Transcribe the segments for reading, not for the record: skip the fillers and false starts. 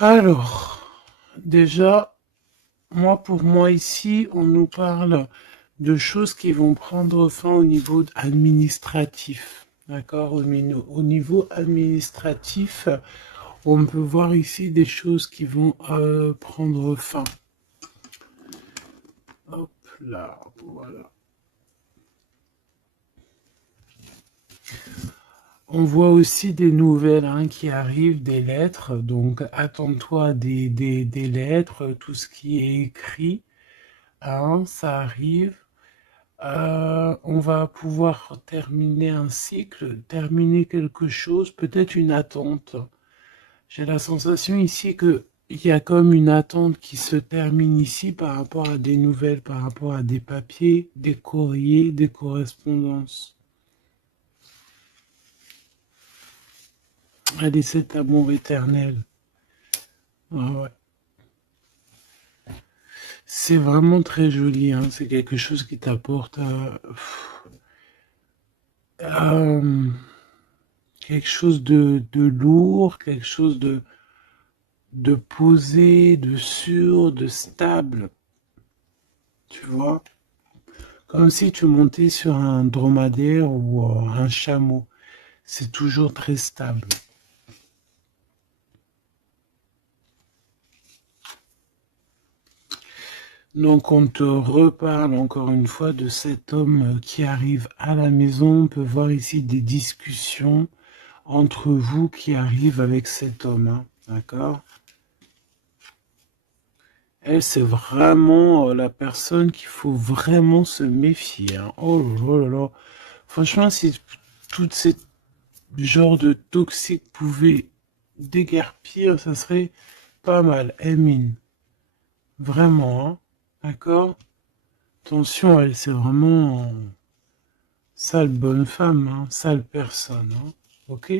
Alors, déjà, pour moi ici, on nous parle de choses qui vont prendre fin au niveau administratif. D'accord? Au niveau administratif, on peut voir ici des choses qui vont prendre fin. Hop là, voilà. On voit aussi des nouvelles qui arrivent, des lettres. Donc, attends-toi à des lettres, tout ce qui est écrit, ça arrive. On va pouvoir terminer un cycle, terminer quelque chose, peut-être une attente. J'ai la sensation ici que il y a comme une attente qui se termine ici par rapport à des nouvelles, par rapport à des papiers, des courriers, des correspondances. Allez, cet amour éternel. Ah ouais. C'est vraiment très joli, c'est quelque chose qui t'apporte euh, quelque chose de lourd, quelque chose de posé, de sûr, de stable, tu vois. Comme si tu montais sur un dromadaire ou un chameau. C'est toujours très stable. Donc on te reparle encore une fois de cet homme qui arrive à la maison. On peut voir ici des discussions entre vous qui arrivent avec cet homme. D'accord? Elle, c'est vraiment la personne qu'il faut vraiment se méfier. Oh là là là. Franchement, si tout ce genre de toxique pouvait déguerpir, ça serait pas mal. Emine. Vraiment, d'accord? Attention, elle, c'est vraiment sale bonne femme, sale personne. Ok?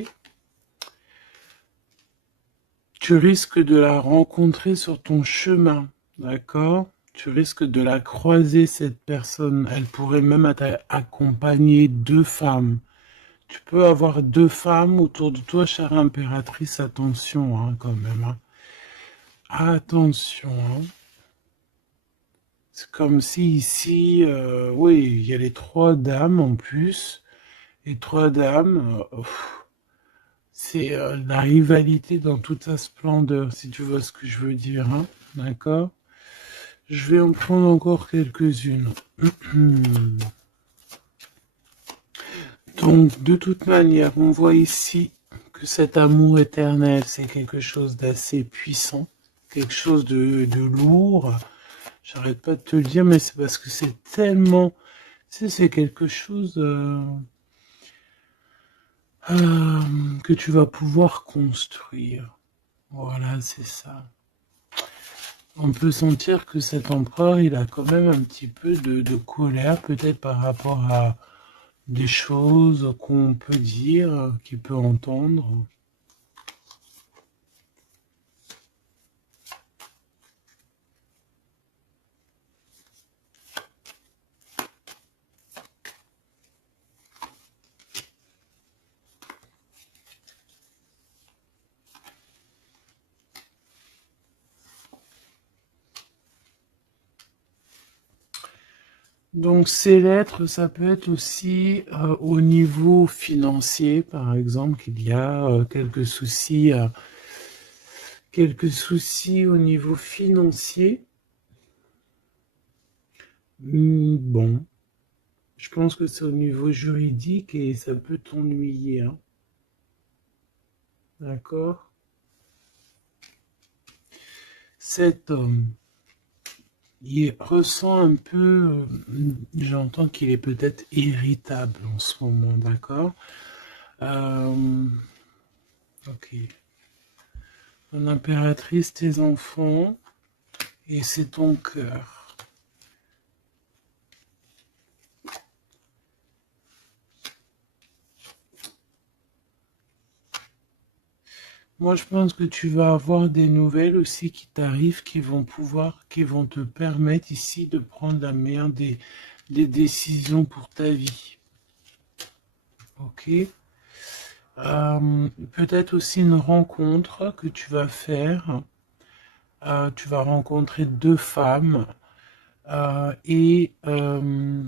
Tu risques de la rencontrer sur ton chemin, d'accord? Tu risques de la croiser, cette personne. Elle pourrait même accompagner deux femmes. Tu peux avoir deux femmes autour de toi, chère impératrice. Attention, quand même. Attention. C'est comme si ici, oui, il y a les trois dames en plus. Les trois dames, c'est la rivalité dans toute sa splendeur, si tu vois ce que je veux dire. D'accord? Je vais en prendre encore quelques-unes. Donc, de toute manière, on voit ici que cet amour éternel, c'est quelque chose d'assez puissant, quelque chose de lourd. J'arrête pas de te le dire, mais c'est parce que c'est tellement... Tu sais, c'est quelque chose que tu vas pouvoir construire. Voilà, c'est ça. On peut sentir que cet empereur, il a quand même un petit peu de colère, peut-être par rapport à des choses qu'on peut dire, qu'il peut entendre. Donc ces lettres, ça peut être aussi au niveau financier, par exemple, qu'il y a quelques soucis au niveau financier. Bon, je pense que c'est au niveau juridique et ça peut t'ennuyer, d'accord? Cet homme, il ressent un peu, j'entends qu'il est peut-être irritable en ce moment, d'accord? Euh, ok. Ton impératrice, tes enfants, et c'est ton cœur. Moi, je pense que tu vas avoir des nouvelles aussi qui t'arrivent, qui vont te permettre ici de prendre la meilleure des décisions pour ta vie. Ok? Peut-être aussi une rencontre que tu vas faire. Tu vas rencontrer deux femmes euh, et, euh,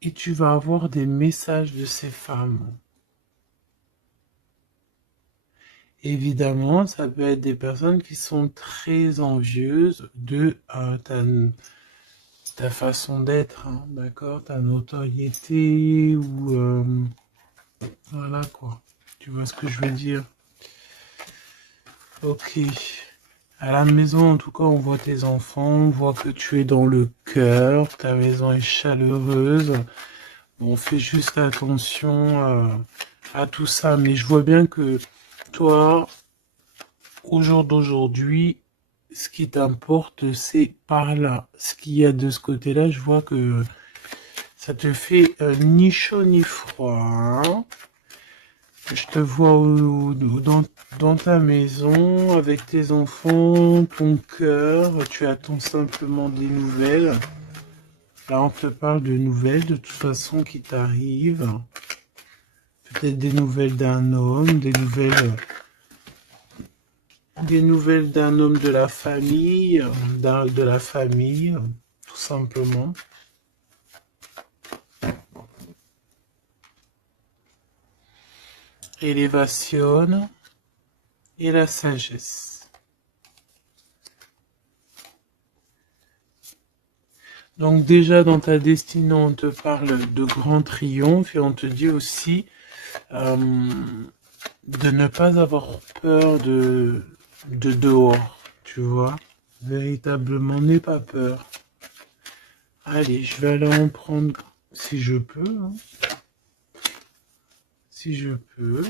et tu vas avoir des messages de ces femmes. Évidemment, ça peut être des personnes qui sont très envieuses de ta façon d'être, hein, d'accord, ta notoriété ou voilà quoi. Tu vois ce que je veux dire? Ok. À la maison, en tout cas, on voit tes enfants, on voit que tu es dans le cœur, ta maison est chaleureuse. On fait juste attention à tout ça, mais je vois bien que toi, au jour d'aujourd'hui, ce qui t'importe, c'est par là. Ce qu'il y a de ce côté-là, je vois que ça te fait ni chaud ni froid, hein. Je te vois dans ta maison, avec tes enfants, ton cœur, tu attends simplement des nouvelles. Là, on te parle de nouvelles, de toute façon, qui t'arrivent. Peut-être des nouvelles d'un homme, des nouvelles d'un homme de la famille, de la famille, tout simplement. Élévation et la sagesse. Donc déjà dans ta destinée, on te parle de grand triomphe et on te dit aussi euh, de ne pas avoir peur de dehors, tu vois. Véritablement, n'aie pas peur. Allez, je vais aller en prendre si je peux, hein. Si je peux.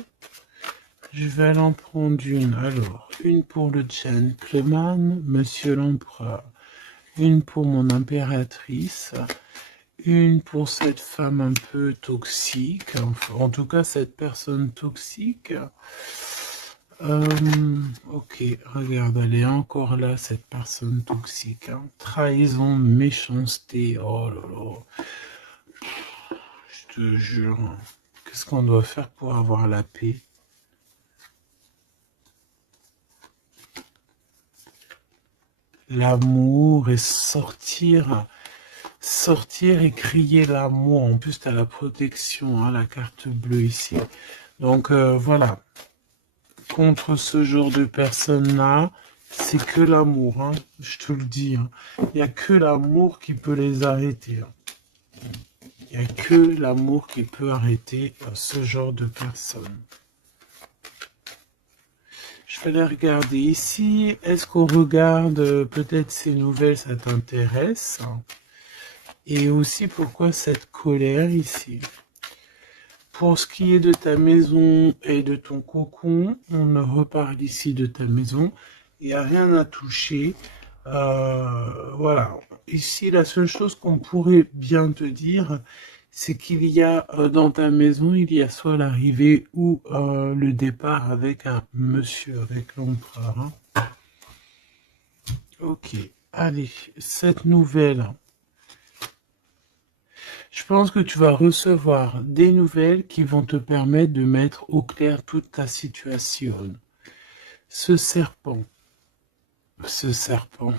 Je vais aller en prendre une. Alors, une pour le gentleman, monsieur l'empereur. Une pour mon impératrice. Une pour cette femme un peu toxique. En tout cas, cette personne toxique. Ok, regarde, elle est encore là, cette personne toxique, hein. Trahison, méchanceté. Oh là là. Je te jure. Qu'est-ce qu'on doit faire pour avoir la paix? L'amour et sortir et crier l'amour. En plus, tu as la protection, hein, la carte bleue ici. Donc voilà, contre ce genre de personnes-là, c'est que l'amour, hein, je te le dis, hein. Il n'y a que l'amour qui peut les arrêter, hein. Il n'y a que l'amour qui peut arrêter ce genre de personnes. Je vais les regarder ici. Est-ce qu'on regarde peut-être ces nouvelles, ça t'intéresse? Et aussi pourquoi cette colère ici? Pour ce qui est de ta maison et de ton cocon, on reparle ici de ta maison. Il n'y a rien à toucher. Voilà. Ici, la seule chose qu'on pourrait bien te dire, c'est qu'il y a dans ta maison, il y a soit l'arrivée ou le départ avec un monsieur, avec l'empereur, hein. Ok. Allez, cette nouvelle. Je pense que tu vas recevoir des nouvelles qui vont te permettre de mettre au clair toute ta situation. Ce serpent, ce serpent,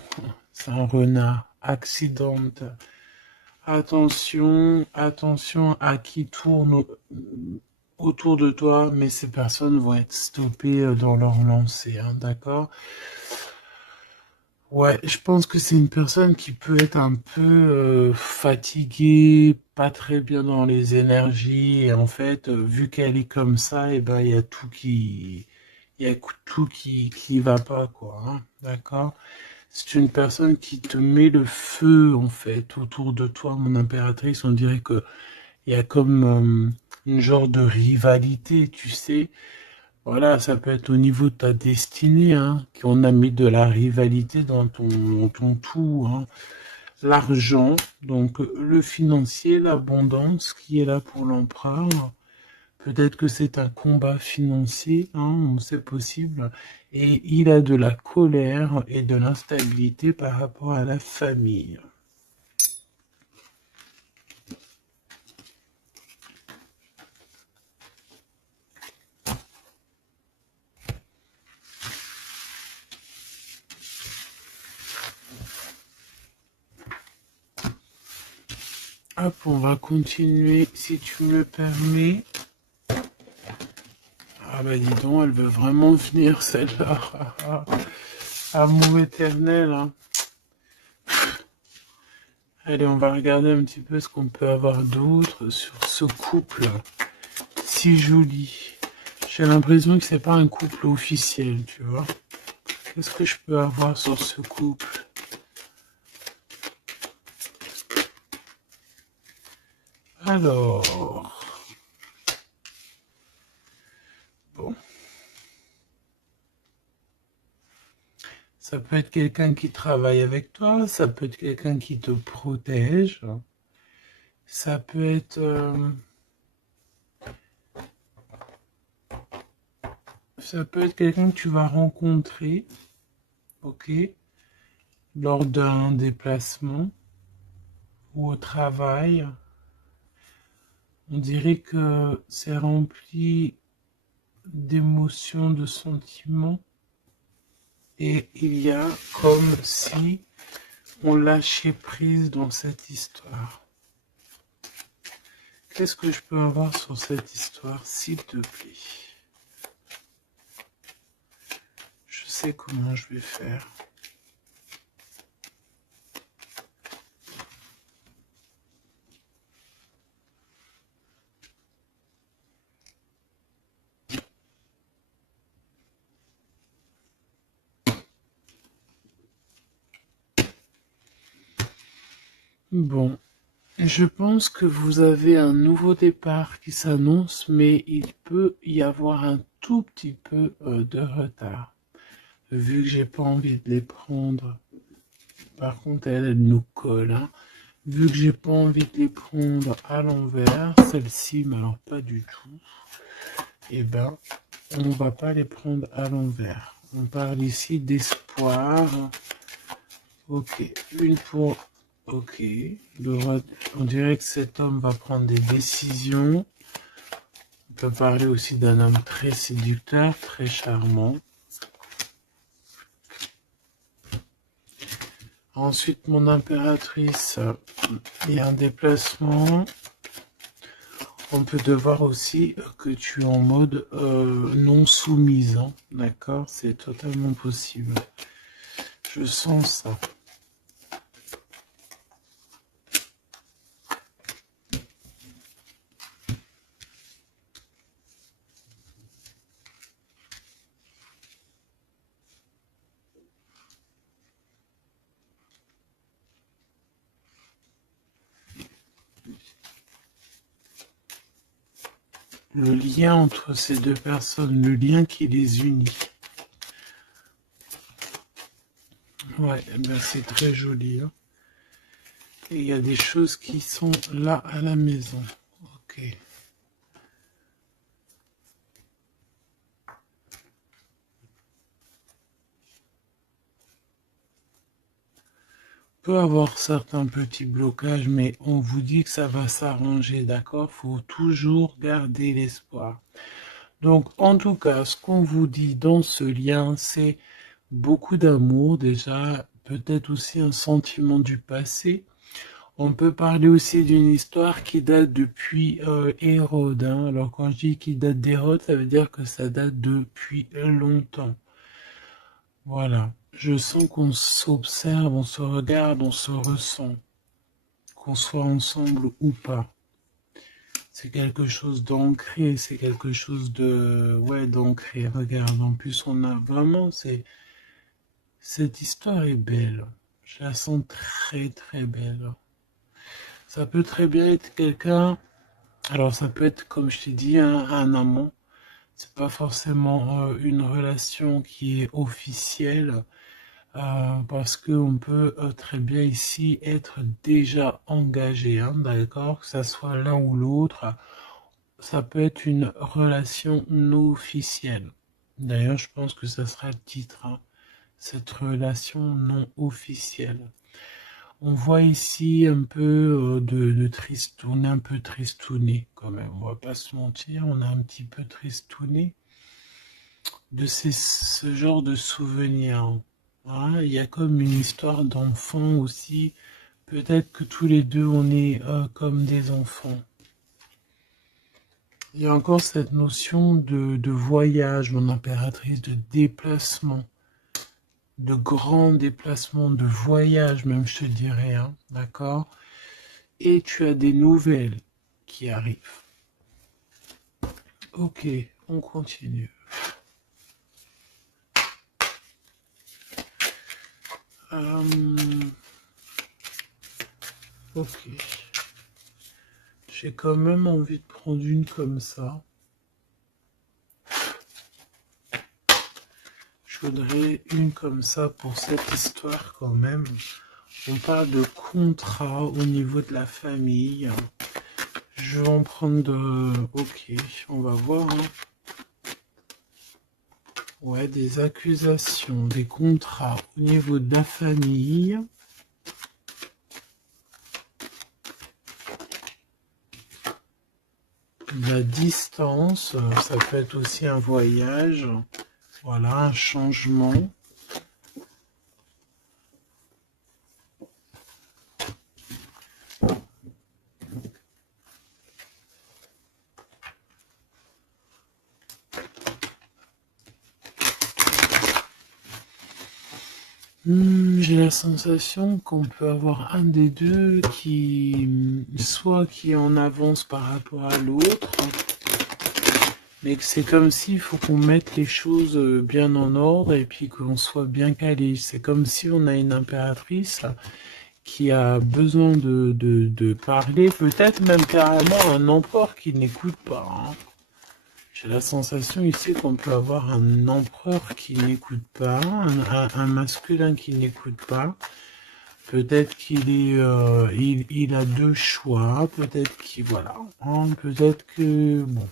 c'est un renard, accidente. Attention, attention à qui tourne autour de toi, mais ces personnes vont être stoppées dans leur lancée, hein, d'accord? Ouais, je pense que c'est une personne qui peut être un peu fatiguée, pas très bien dans les énergies, et en fait, vu qu'elle est comme ça, et ben il y a il y a tout qui va pas, quoi, hein, d'accord? C'est une personne qui te met le feu, en fait, autour de toi, mon impératrice. On dirait que il y a comme une genre de rivalité, tu sais. Voilà, ça peut être au niveau de ta destinée, hein, qu'on a mis de la rivalité dans ton tout, hein. L'argent, donc le financier, l'abondance qui est là pour l'empereur. Peut-être que c'est un combat financier, hein, c'est possible. Et il a de la colère et de l'instabilité par rapport à la famille. Hop, on va continuer, si tu me le permets. Ah bah dis donc, elle veut vraiment venir celle-là. Amour éternel, hein. Allez, on va regarder un petit peu ce qu'on peut avoir d'autre sur ce couple si joli. J'ai l'impression que c'est pas un couple officiel, tu vois. Qu'est-ce que je peux avoir sur ce couple? Alors, bon, ça peut être quelqu'un qui travaille avec toi, ça peut être quelqu'un qui te protège, ça peut être, quelqu'un que tu vas rencontrer, ok, lors d'un déplacement ou au travail. On dirait que c'est rempli d'émotions, de sentiments, et il y a comme si on lâchait prise dans cette histoire. Qu'est-ce que je peux avoir sur cette histoire, s'il te plaît? Je sais comment je vais faire. Bon, je pense que vous avez un nouveau départ qui s'annonce, mais il peut y avoir un tout petit peu de retard. Vu que j'ai pas envie de les prendre. Par contre, elle nous colle, hein. Vu que j'ai pas envie de les prendre à l'envers, celle-ci, mais alors pas du tout, eh ben, on va pas les prendre à l'envers. On parle ici d'espoir. Ok, une pour... Ok, on dirait que cet homme va prendre des décisions. On peut parler aussi d'un homme très séducteur, très charmant. Ensuite, mon impératrice, il y a un déplacement. On peut devoir aussi que tu es en mode non soumise, hein. D'accord? C'est totalement possible. Je sens ça. Le lien entre ces deux personnes, le lien qui les unit. Ouais, eh ben c'est très joli, hein. Et il y a des choses qui sont là à la maison. Ok. Peut avoir certains petits blocages, mais on vous dit que ça va s'arranger, d'accord? Faut toujours garder l'espoir. Donc, en tout cas, ce qu'on vous dit dans ce lien, c'est beaucoup d'amour déjà, peut-être aussi un sentiment du passé. On peut parler aussi d'une histoire qui date depuis Hérode, hein. Alors quand je dis qui date d'Hérode, ça veut dire que ça date depuis longtemps. Voilà. Je sens qu'on s'observe, on se regarde, on se ressent, qu'on soit ensemble ou pas. C'est quelque chose d'ancré, c'est quelque chose de... Ouais, d'ancré. Regarde, en plus, on a vraiment... Cette histoire est belle. Je la sens très, très belle. Ça peut très bien être quelqu'un... Alors, ça peut être, comme je t'ai dit, un amant. C'est pas forcément une relation qui est officielle. Parce qu'on peut très bien ici être déjà engagé, hein, d'accord? Que ça soit l'un ou l'autre. Ça peut être une relation non officielle. D'ailleurs, je pense que ça sera le titre, hein, cette relation non officielle. On voit ici un peu de triste, on est un peu tristouné quand même, on va pas se mentir, on est un petit peu tristouné de ce genre de souvenirs, hein. Il y a comme une histoire d'enfant aussi Peut-être que tous les deux, on est comme des enfants. Il y a encore cette notion de voyage, mon impératrice, de déplacement, de grand déplacement, de voyage même, je te dirais, hein, d'accord? Et tu as des nouvelles qui arrivent. Ok, on continue. Ok. J'ai quand même envie de prendre une comme ça. Je voudrais une comme ça pour cette histoire quand même. On parle de contrat au niveau de la famille. Je vais en prendre de... Ok, on va voir. Hein. Ouais, des accusations, des contrats au niveau de la famille. La distance, ça peut être aussi un voyage. Voilà, un changement. J'ai la sensation qu'on peut avoir un des deux qui, soit qui est en avance par rapport à l'autre, mais que c'est comme s'il faut qu'on mette les choses bien en ordre et puis qu'on soit bien calé. C'est comme si on a une impératrice qui a besoin de parler, peut-être même carrément un empereur qui n'écoute pas. Hein. J'ai la sensation ici qu'on peut avoir un empereur qui n'écoute pas, un masculin qui n'écoute pas. Peut-être qu'il est, il a deux choix. Peut-être qu'il, voilà. Hein, peut-être que, bon,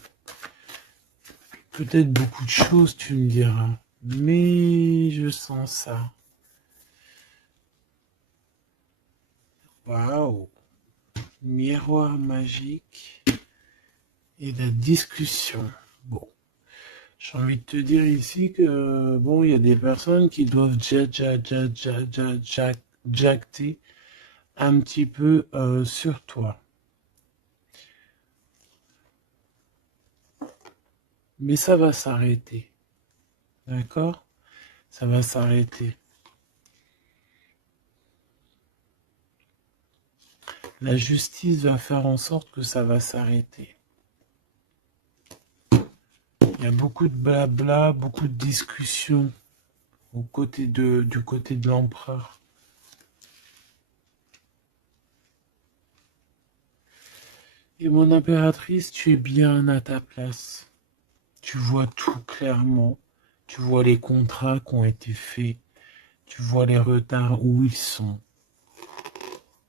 peut-être beaucoup de choses, tu me diras. Mais je sens ça. Waouh. Miroir magique et la discussion. Bon. J'ai envie de te dire ici que, bon, il y a des personnes qui doivent jacter un petit peu sur toi. Mais ça va s'arrêter. D'accord? Ça va s'arrêter. La justice va faire en sorte que ça va s'arrêter. Il y a beaucoup de blabla, beaucoup de discussions du côté de l'empereur. Et mon impératrice, tu es bien à ta place. Tu vois tout clairement. Tu vois les contrats qui ont été faits. Tu vois les retards où ils sont.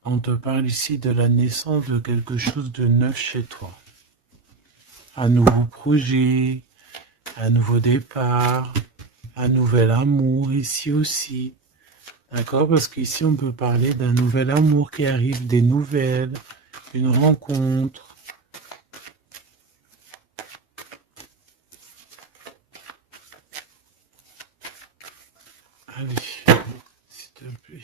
On te parle ici de la naissance de quelque chose de neuf chez toi. Un nouveau projet, un nouveau départ, un nouvel amour ici aussi. D'accord? Parce qu'ici, on peut parler d'un nouvel amour qui arrive, des nouvelles, une rencontre. Allez, s'il te plaît.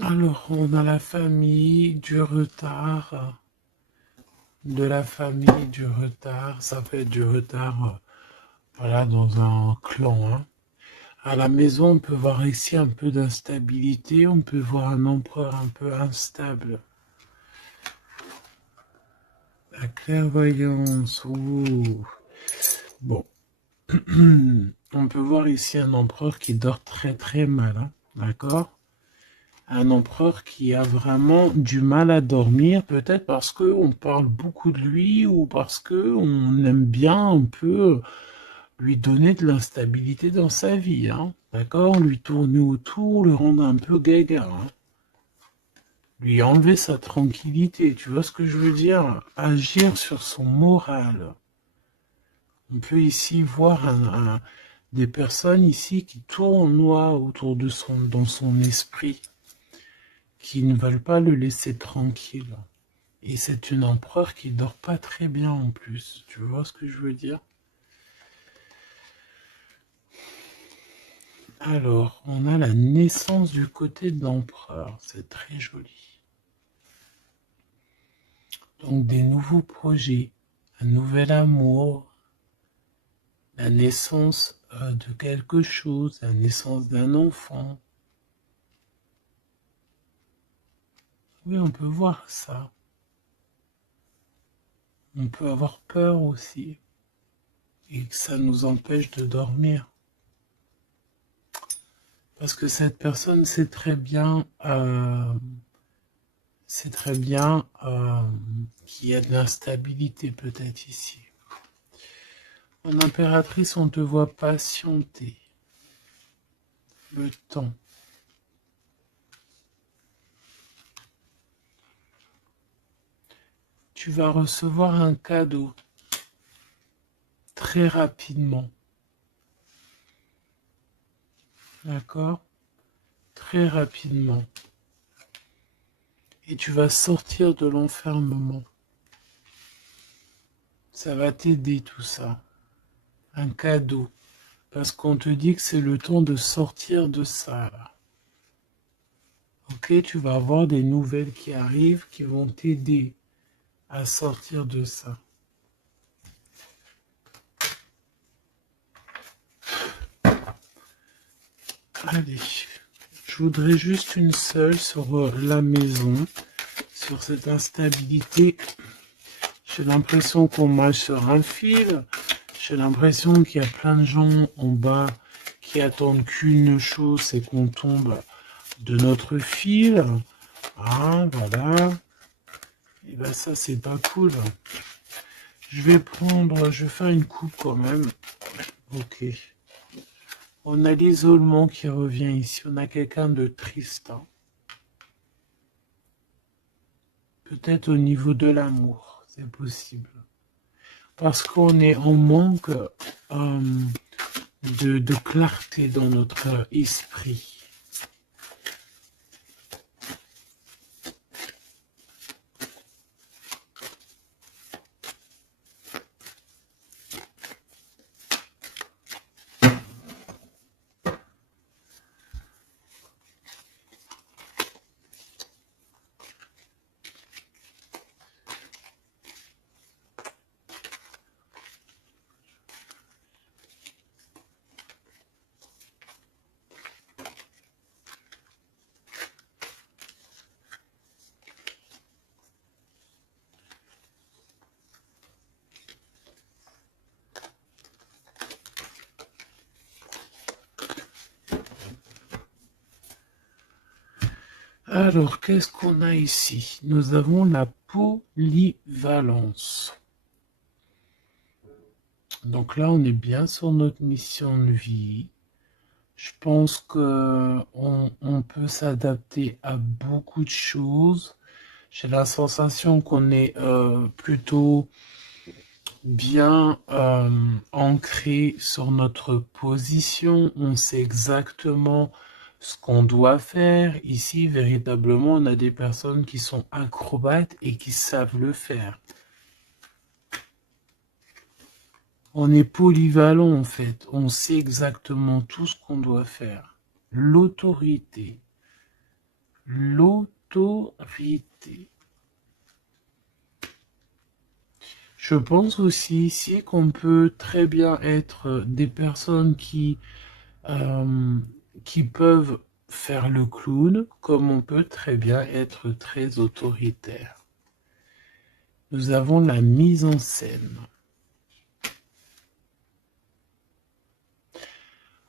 Alors, on a la famille du retard. De la famille du retard. Ça peut être du retard, voilà, dans un clan. Hein. À la maison, on peut voir ici un peu d'instabilité. On peut voir un empereur un peu instable. La clairvoyance. Ouh. Bon. On peut voir ici un empereur qui dort très très mal. Hein. D'accord? Un empereur qui a vraiment du mal à dormir, peut-être parce qu'on parle beaucoup de lui ou parce qu'on aime bien un peu lui donner de l'instabilité dans sa vie, hein, d'accord? Lui tourner autour, le rendre un peu gaga, hein. Lui enlever sa tranquillité, tu vois ce que je veux dire? Agir sur son moral. On peut ici voir des personnes ici qui tournoient autour de dans son esprit, qui ne veulent pas le laisser tranquille. Et c'est une empereur qui dort pas très bien en plus. Tu vois ce que je veux dire? Alors, on a la naissance du côté de l'empereur. C'est très joli. Donc, des nouveaux projets, un nouvel amour, la naissance de quelque chose, la naissance d'un enfant. Oui, on peut voir ça. On peut avoir peur aussi. Et que ça nous empêche de dormir. Parce que cette personne sait très bien qu'il y a de l'instabilité peut-être ici. En impératrice, on te voit patienter le temps. Tu vas recevoir un cadeau très rapidement. D'accord? Très rapidement. Et tu vas sortir de l'enfermement. Ça va t'aider tout ça. Un cadeau. Parce qu'on te dit que c'est le temps de sortir de ça, là. Ok, tu vas avoir des nouvelles qui arrivent qui vont t'aider à sortir de ça. Allez, je voudrais juste une seule sur la maison, sur cette instabilité. J'ai l'impression qu'on marche sur un fil. J'ai l'impression qu'il y a plein de gens en bas qui attendent qu'une chose, c'est qu'on tombe de notre fil. Ah, voilà. Et ben ça, c'est pas cool. Je vais faire une coupe quand même. Ok. On a l'isolement qui revient ici. On a quelqu'un de triste. Hein. Peut-être au niveau de l'amour, c'est possible. Parce qu'on est en manque de clarté dans notre esprit. Alors, qu'est-ce qu'on a ici? Nous avons la polyvalence. Donc là, on est bien sur notre mission de vie. Je pense que on peut s'adapter à beaucoup de choses. J'ai la sensation qu'on est plutôt bien ancré sur notre position. On sait exactement ce qu'on doit faire. Ici, véritablement, on a des personnes qui sont acrobates et qui savent le faire. On est polyvalent en fait. On sait exactement tout ce qu'on doit faire. L'autorité. L'autorité. Je pense aussi ici qu'on peut très bien être des personnes euh, qui peuvent faire le clown, comme on peut très bien être très autoritaire. Nous avons la mise en scène.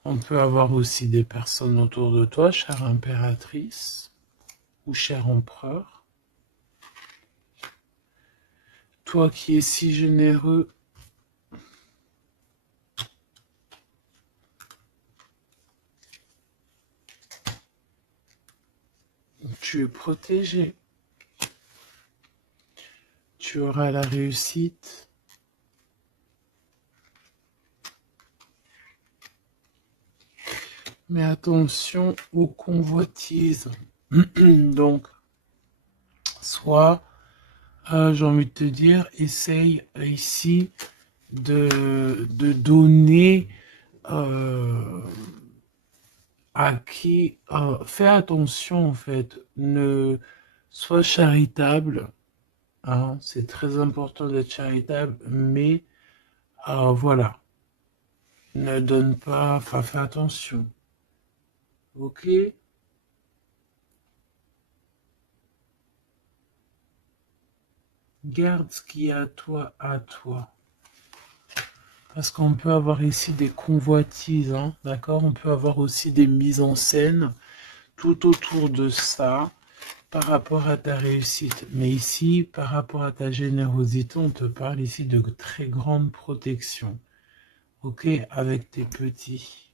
On peut avoir aussi des personnes autour de toi, chère impératrice ou cher empereur. Toi qui es si généreux, tu es protégé. Tu auras la réussite. Mais attention aux convoitises. Donc, soit, j'ai envie de te dire, essaye ici de donner à qui... fais attention, en fait. Ne sois charitable. Hein, c'est très important d'être charitable, mais voilà. Ne donne pas... Enfin, fais attention. Ok? Garde ce qui est à toi, à toi. Parce qu'on peut avoir ici des convoitises, hein, d'accord? On peut avoir aussi des mises en scène tout autour de ça par rapport à ta réussite. Mais ici, par rapport à ta générosité, on te parle ici de très grande protection. Ok? Avec tes petits.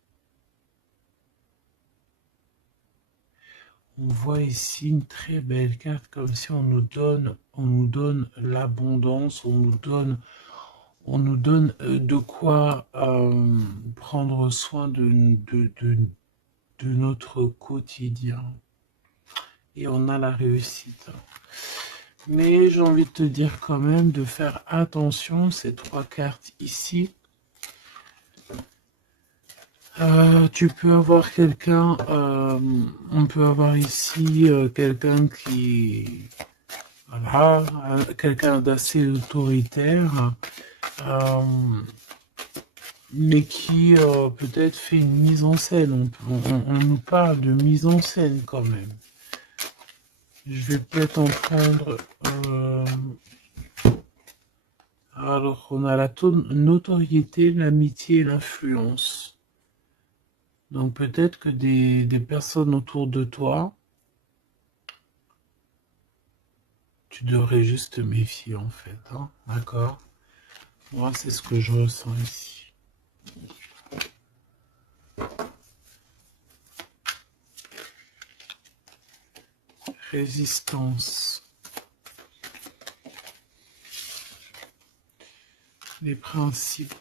On voit ici une très belle carte, comme si on nous donne l'abondance, on nous donne de quoi prendre soin de notre quotidien. Et on a la réussite. Mais j'ai envie de te dire quand même de faire attention, ces trois cartes ici. Tu peux avoir quelqu'un, on peut avoir ici quelqu'un qui, voilà, quelqu'un d'assez autoritaire, euh, mais qui peut-être fait une mise en scène. On nous parle de mise en scène quand même. Je vais peut-être en prendre. Alors, on a la notoriété, l'amitié et l'influence. Donc, peut-être que des personnes autour de toi, tu devrais juste te méfier en fait. Hein, d'accord? Moi, c'est ce que je ressens ici. Résistance. Les principes.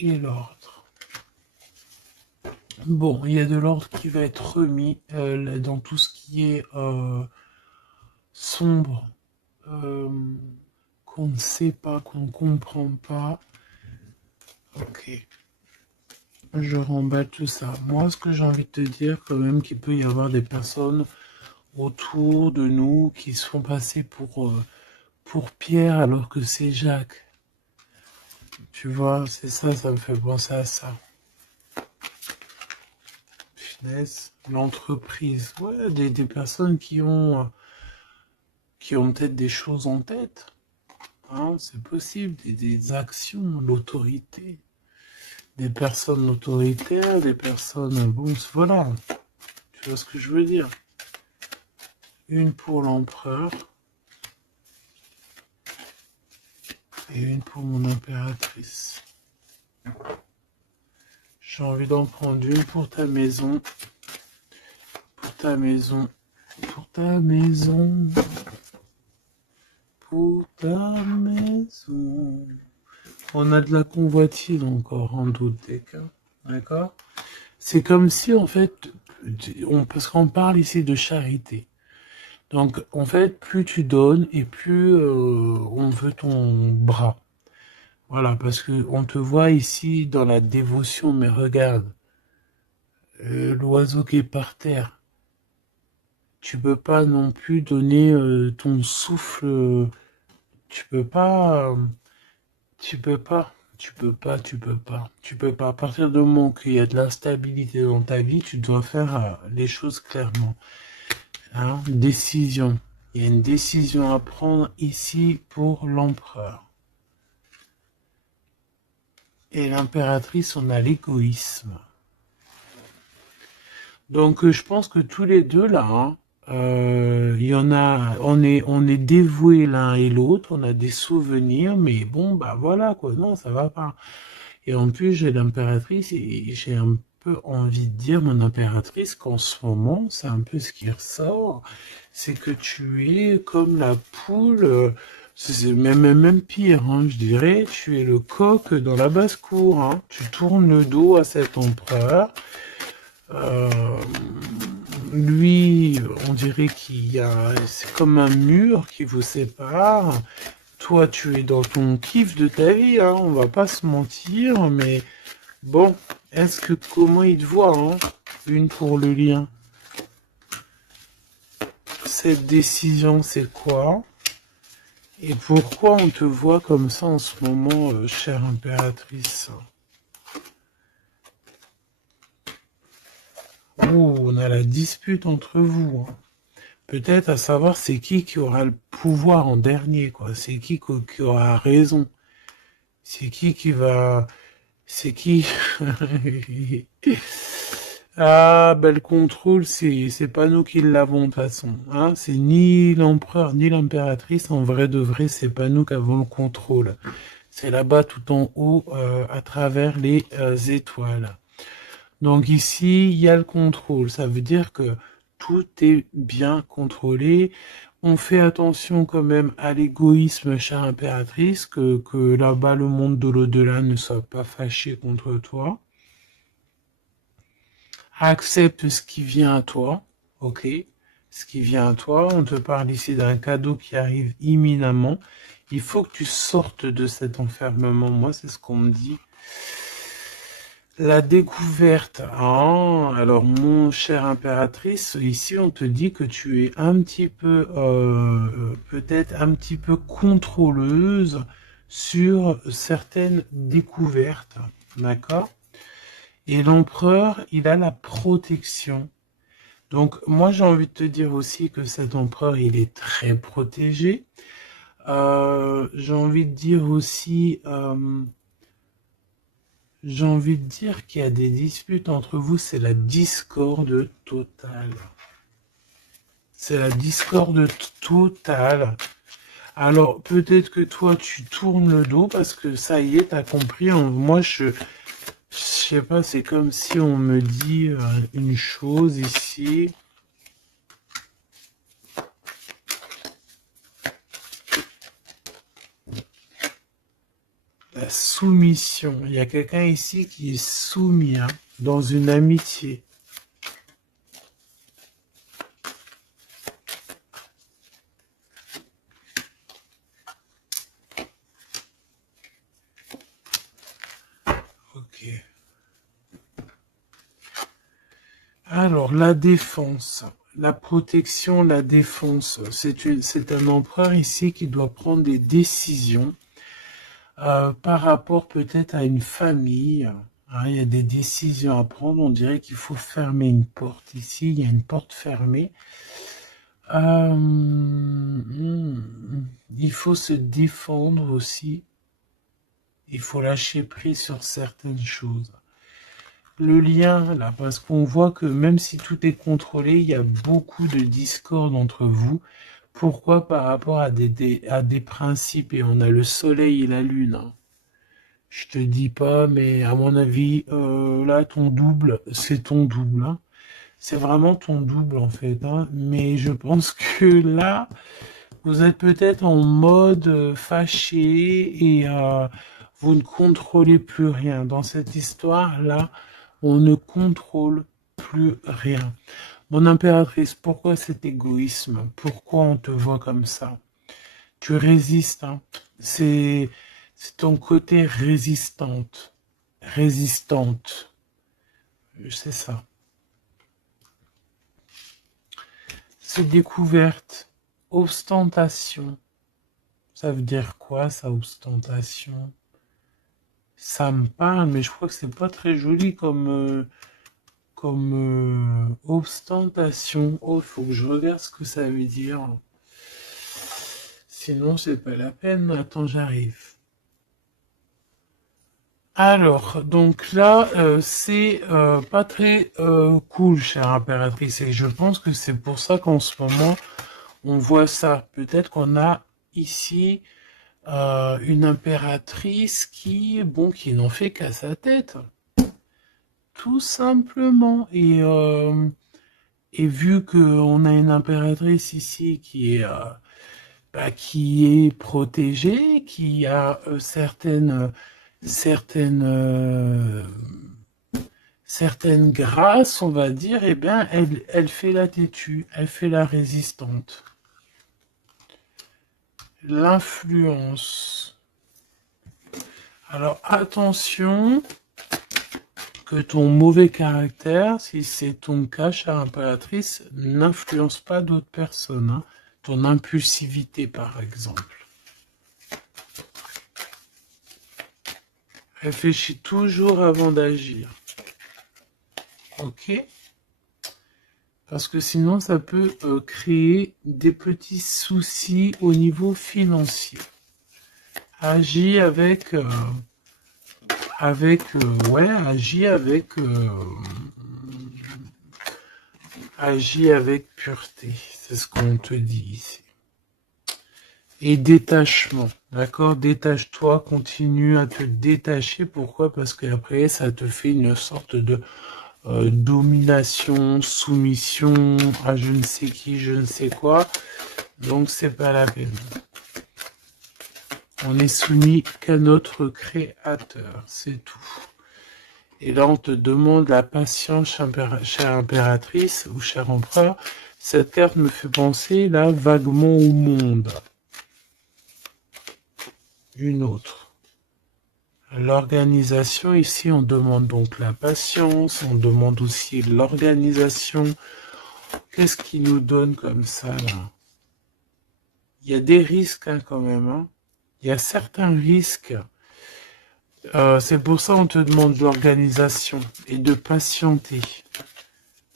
Et l'ordre. Bon, il y a de l'ordre qui va être remis dans tout ce qui est sombre, qu'on ne sait pas, qu'on ne comprend pas. Ok. Je remballe tout ça. Moi, ce que j'ai envie de te dire, quand même, qu'il peut y avoir des personnes autour de nous qui se font passer pour Pierre alors que c'est Jacques. Tu vois, c'est ça, ça me fait penser à ça. Finesse, l'entreprise. Ouais, des personnes qui ont peut-être des choses en tête. Hein, c'est possible, des actions, l'autorité. Des personnes autoritaires, des personnes... Bon, voilà. Tu vois ce que je veux dire? Une pour l'empereur. Et une pour mon impératrice. J'ai envie d'en prendre une pour ta maison. Pour ta maison. Pour ta maison. Pour ta maison. On a de la convoitise encore en doute des cas. D'accord? C'est comme si en fait, parce qu'on parle ici de charité. Donc en fait, plus tu donnes et plus on veut ton bras. Voilà, parce que on te voit ici dans la dévotion, mais regarde, l'oiseau qui est par terre, tu peux pas non plus donner ton souffle, tu peux pas, tu peux pas, tu peux pas, tu peux pas, tu peux pas. À partir du moment qu'il y a de l'instabilité dans ta vie, tu dois faire les choses clairement. Hein, décision. Il y a une décision à prendre ici pour l'empereur. Et l'impératrice, on a l'égoïsme. Donc je pense que tous les deux là, hein, il y en a, on est dévoués l'un et l'autre, on a des souvenirs, mais bon bah voilà quoi, non ça va pas. Et en plus j'ai l'impératrice et j'ai un peu envie de dire mon impératrice qu'en ce moment c'est un peu ce qui ressort, c'est que tu es comme la poule C'est même pire, hein, je dirais, tu es le coq dans la basse-cour, hein. Tu tournes le dos à cet empereur. Euh, Lui, on dirait qu'il y a, c'est comme un mur qui vous sépare. Toi, tu es dans ton kiff de ta vie, hein, on va pas se mentir, mais bon, comment il te voit, hein, une pour le lien. Cette décision, c'est quoi? Et pourquoi on te voit comme ça en ce moment, chère impératrice? Oh, on a la dispute entre vous, hein. Peut-être à savoir c'est qui aura le pouvoir en dernier, quoi. C'est qui aura raison. C'est qui va... C'est qui... Ah, ben le contrôle, c'est pas nous qui l'avons de toute façon. Hein. C'est ni l'empereur ni l'impératrice. En vrai de vrai, c'est pas nous qui avons le contrôle. C'est là-bas tout en haut, à travers les étoiles. Donc ici, il y a le contrôle. Ça veut dire que tout est bien contrôlé. On fait attention quand même à l'égoïsme, chère impératrice, que là-bas, le monde de l'au-delà ne soit pas fâché contre toi. Accepte ce qui vient à toi, ok? Ce qui vient à toi. On te parle ici d'un cadeau qui arrive imminemment. Il faut que tu sortes de cet enfermement. Moi, c'est ce qu'on me dit. La découverte. Ah, alors, mon cher impératrice, ici, on te dit que tu es un petit peu, peut-être un petit peu contrôleuse sur certaines découvertes. D'accord? Et l'empereur, il a la protection. Donc, moi, j'ai envie de te dire aussi que cet empereur, il est très protégé. J'ai envie de dire aussi, j'ai envie de dire qu'il y a des disputes entre vous, c'est la discorde totale. C'est la discorde totale. Alors, peut-être que toi, tu tournes le dos parce que ça y est, t'as compris. Moi, je sais pas, c'est comme si on me dit une chose ici. La soumission. Il y a quelqu'un ici qui est soumis, hein, dans une amitié. Ok. Alors, la défense. La protection, la défense. C'est un empereur ici qui doit prendre des décisions par rapport peut-être à une famille. Hein, il y a des décisions à prendre. On dirait qu'il faut fermer une porte ici. Il y a une porte fermée. Il faut se défendre aussi. Il faut lâcher prise sur certaines choses. Le lien, là, parce qu'on voit que même si tout est contrôlé, il y a beaucoup de discorde entre vous. Pourquoi? Par rapport à des principes. Et on a le soleil et la lune. Hein. Je te dis pas, mais à mon avis, là, ton double, c'est ton double. Hein. C'est vraiment ton double, en fait. Hein. Mais je pense que là, vous êtes peut-être en mode fâché et vous ne contrôlez plus rien. Dans cette histoire-là, on ne contrôle plus rien. Mon impératrice, pourquoi cet égoïsme? Pourquoi on te voit comme ça? Tu résistes, hein. C'est ton côté résistante. Résistante. C'est ça. C'est découverte. Ostentation. Ça veut dire quoi, ça, ostentation? Ça me parle, mais je crois que c'est pas très joli comme ostentation. Oh, il faut que je regarde ce que ça veut dire. Sinon, c'est pas la peine. Attends, j'arrive. Alors, donc là, c'est pas très cool, chère impératrice, et je pense que c'est pour ça qu'en ce moment, on voit ça. Peut-être qu'on a ici une impératrice qui n'en fait qu'à sa tête, tout simplement. Et vu qu'on a une impératrice ici qui est protégée, qui a certaines grâces, on va dire, eh bien, elle fait la têtue, elle fait la résistante. L'influence. Alors, attention que ton mauvais caractère, si c'est ton cas, chère impératrice, n'influence pas d'autres personnes. Hein. Ton impulsivité, par exemple. Réfléchis toujours avant d'agir. Ok? Parce que sinon, ça peut créer des petits soucis au niveau financier. Agis agis avec pureté. C'est ce qu'on te dit ici. Et détachement, d'accord? Détache-toi, continue à te détacher. Pourquoi? Parce qu'après, ça te fait une sorte de domination, soumission à je ne sais qui, je ne sais quoi. Donc, c'est pas la peine. On est soumis qu'à notre créateur, c'est tout. Et là, on te demande la patience, chère impératrice ou cher empereur. Cette carte me fait penser là vaguement au monde. Une autre. L'organisation, ici, on demande donc la patience, on demande aussi l'organisation. Qu'est-ce qui nous donne comme ça, là? Il y a des risques, hein, quand même. Hein. Il y a certains risques. C'est pour ça qu'on te demande de l'organisation et de patienter.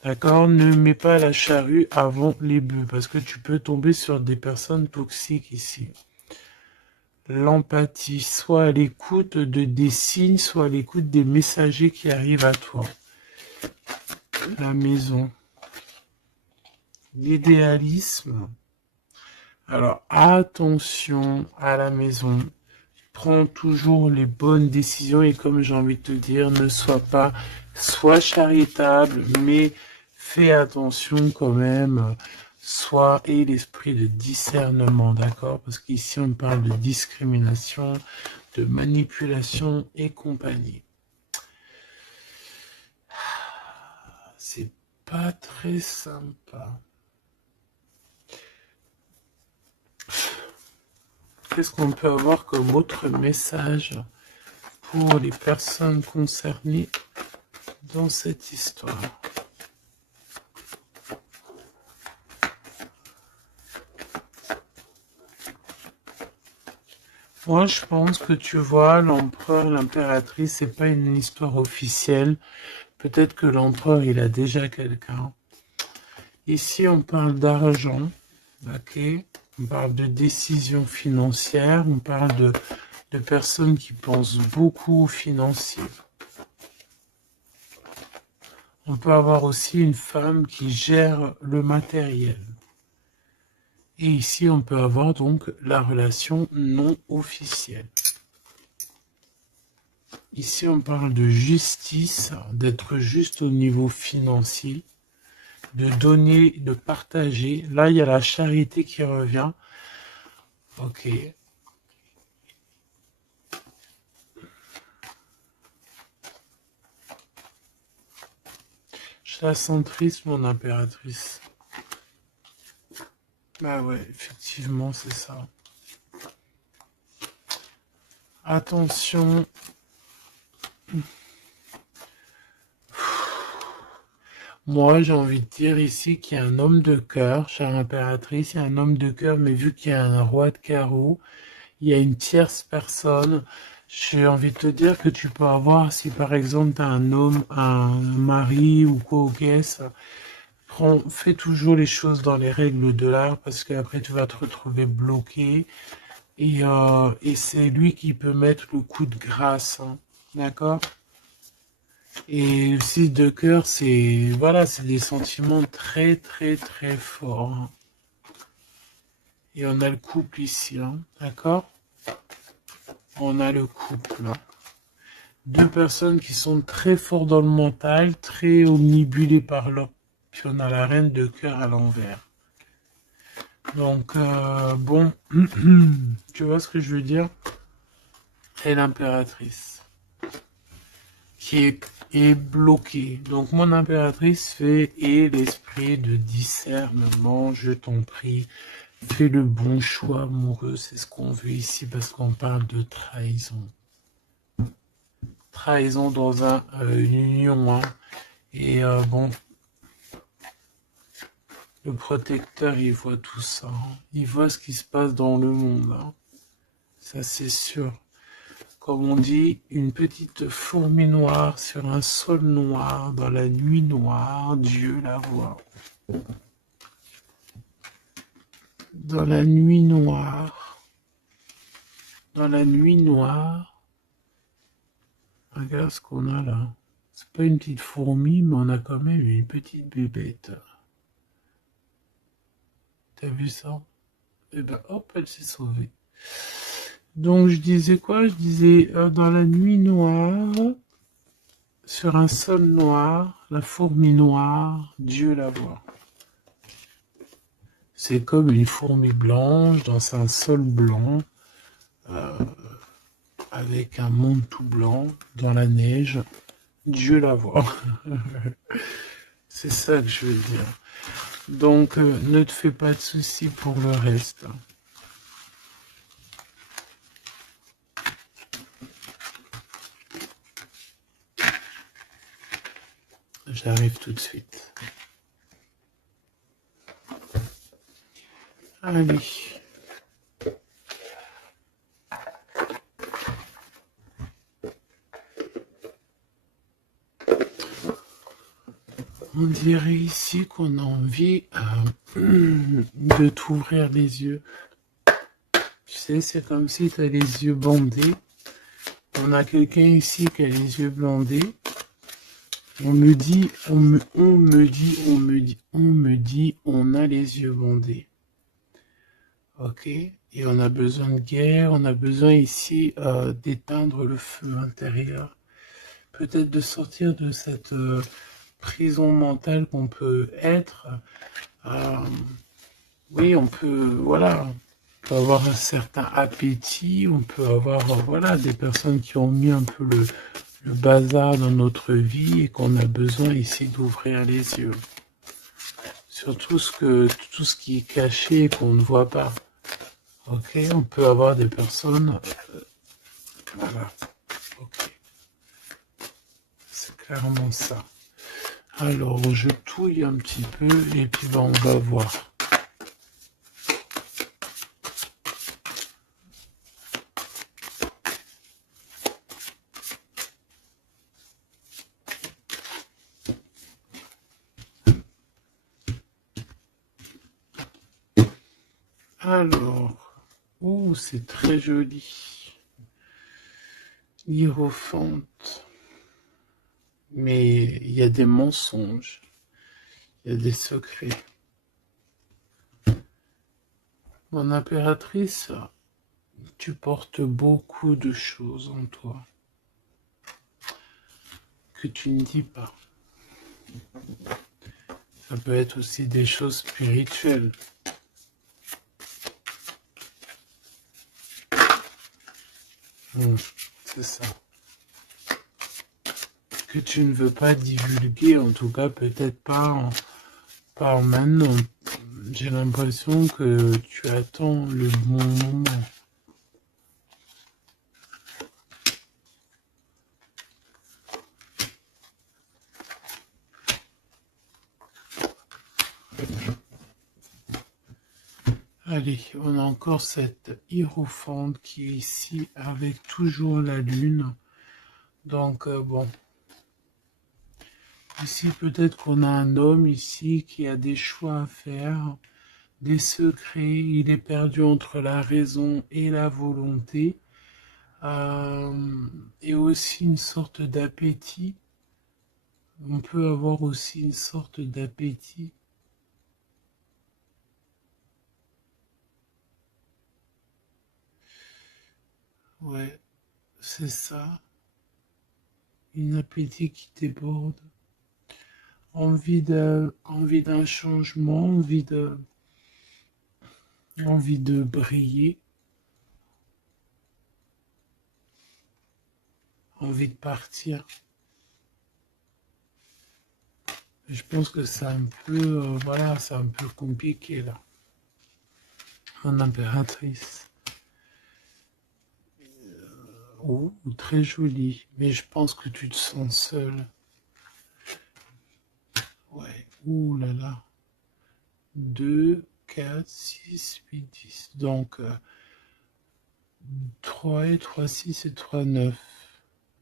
D'accord? Ne mets pas la charrue avant les bœufs, parce que tu peux tomber sur des personnes toxiques ici. L'empathie, soit à l'écoute des signes, soit à l'écoute des messagers qui arrivent à toi. La maison. L'idéalisme. Alors, attention à la maison. Prends toujours les bonnes décisions et comme j'ai envie de te dire, ne sois charitable, mais fais attention quand même. Aie l'esprit de discernement, d'accord? Parce qu'ici, on parle de discrimination, de manipulation et compagnie. C'est pas très sympa. Qu'est-ce qu'on peut avoir comme autre message pour les personnes concernées dans cette histoire? Moi, je pense que tu vois, l'empereur, l'impératrice, c'est pas une histoire officielle. Peut-être que l'empereur, il a déjà quelqu'un. Ici, on parle d'argent, ok? On parle de décisions financières, on parle de personnes qui pensent beaucoup aux financiers. On peut avoir aussi une femme qui gère le matériel. Et ici, on peut avoir donc la relation non officielle. Ici, on parle de justice, d'être juste au niveau financier, de donner, de partager. Là, il y a la charité qui revient. Ok. Je la sens triste, mon impératrice. Bah ouais, effectivement, c'est ça. Attention. Moi, j'ai envie de dire ici qu'il y a un homme de cœur, chère impératrice, il y a un homme de cœur, mais vu qu'il y a un roi de carreau, il y a une tierce personne. J'ai envie de te dire que tu peux avoir, si par exemple tu as un homme, un mari ou quoi au caisse, fais toujours les choses dans les règles de l'art parce qu'après tu vas te retrouver bloqué et c'est lui qui peut mettre le coup de grâce, hein. D'accord? Et aussi de cœur, c'est voilà, c'est des sentiments très très très forts. Hein. Et on a le couple ici, hein. D'accord? On a le couple. Hein. Deux personnes qui sont très forts dans le mental, très omnibulées par leur... Puis on a la reine de cœur à l'envers. Donc, bon, tu vois ce que je veux dire? Et l'impératrice qui est bloquée. Donc, mon impératrice fait et l'esprit de discernement, je t'en prie, fais le bon choix amoureux, c'est ce qu'on veut ici parce qu'on parle de trahison. Trahison dans une union, hein. Et bon, le protecteur, il voit tout ça, hein. Il voit ce qui se passe dans le monde, hein. Ça, c'est sûr. Comme on dit, une petite fourmi noire sur un sol noir, dans la nuit noire, Dieu la voit. Dans la nuit noire, dans la nuit noire, regarde ce qu'on a là. C'est pas une petite fourmi, mais on a quand même une petite bébête. T'as vu ça? Et ben hop, elle s'est sauvée. Donc je disais quoi? Je disais dans la nuit noire, sur un sol noir, la fourmi noire, Dieu la voit. C'est comme une fourmi blanche dans un sol blanc, euh, avec un monde tout blanc, dans la neige, Dieu la voit. C'est ça que je veux dire. Donc ne te fais pas de soucis pour le reste. J'arrive tout de suite. Allez. On dirait ici qu'on a envie de t'ouvrir les yeux. Tu sais, c'est comme si tu as les yeux bandés. On a quelqu'un ici qui a les yeux bandés. On me dit, on a les yeux bandés. Ok? Et on a besoin de guerre, on a besoin ici d'éteindre le feu intérieur. Peut-être de sortir de cette prison mentale qu'on peut être. Oui, on peut, voilà, on peut avoir un certain appétit, on peut avoir, voilà, des personnes qui ont mis un peu le bazar dans notre vie et qu'on a besoin ici d'ouvrir les yeux. Sur tout ce qui est caché et qu'on ne voit pas. Ok, on peut avoir des personnes, voilà, ok, c'est clairement ça. Alors, je touille un petit peu et puis ben, on va voir. Alors, oh, c'est très joli. Hiérophante. Mais il y a des mensonges, il y a des secrets. Mon impératrice, tu portes beaucoup de choses en toi que tu ne dis pas. Ça peut être aussi des choses spirituelles. C'est ça. Que tu ne veux pas divulguer, en tout cas peut-être pas maintenant. J'ai l'impression que tu attends le bon moment. Allez, on a encore cette hiérophante qui est ici avec toujours la lune. Donc bon, ici peut-être qu'on a un homme ici qui a des choix à faire, des secrets, il est perdu entre la raison et la volonté, et aussi une sorte d'appétit. On peut avoir aussi une sorte d'appétit. Ouais, c'est ça. Une appétit qui déborde. Envie d'un changement, envie de... envie de briller, envie de partir. Je pense que c'est un peu, voilà, c'est un peu compliqué là. Mon impératrice. Oh, très jolie. Mais je pense que tu te sens seule. Ouais. Ouh là là. 2, 4, 6, 8, 10. Donc, 3 et 3, 6 et 3, 9.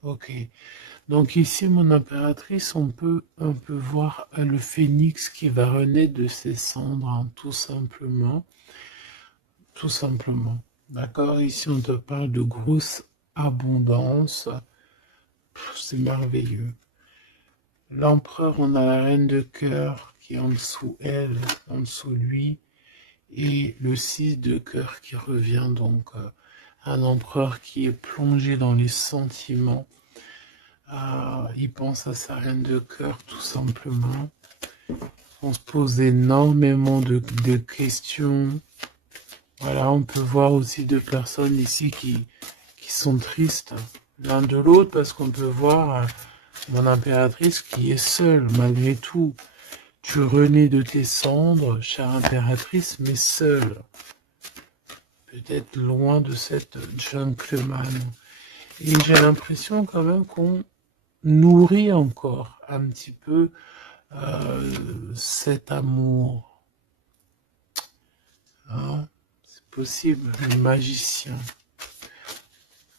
Ok. Donc ici, mon impératrice, on peut un peu voir le phénix qui va renaître de ses cendres, hein, tout simplement. Tout simplement. D'accord? Ici, on te parle de grosse abondance. C'est merveilleux. L'empereur, on a la reine de cœur qui est en dessous elle, en dessous lui, et le 6 de cœur qui revient, donc un empereur qui est plongé dans les sentiments. Il pense à sa reine de cœur tout simplement. On se pose énormément de questions. Voilà, on peut voir aussi deux personnes ici qui sont tristes l'un de l'autre parce qu'on peut voir mon impératrice qui est seule malgré tout. Tu renais de tes cendres, chère impératrice, mais seule. Peut-être loin de cette gentleman. Et j'ai l'impression quand même qu'on nourrit encore un petit peu cet amour. Hein, c'est possible, le magicien.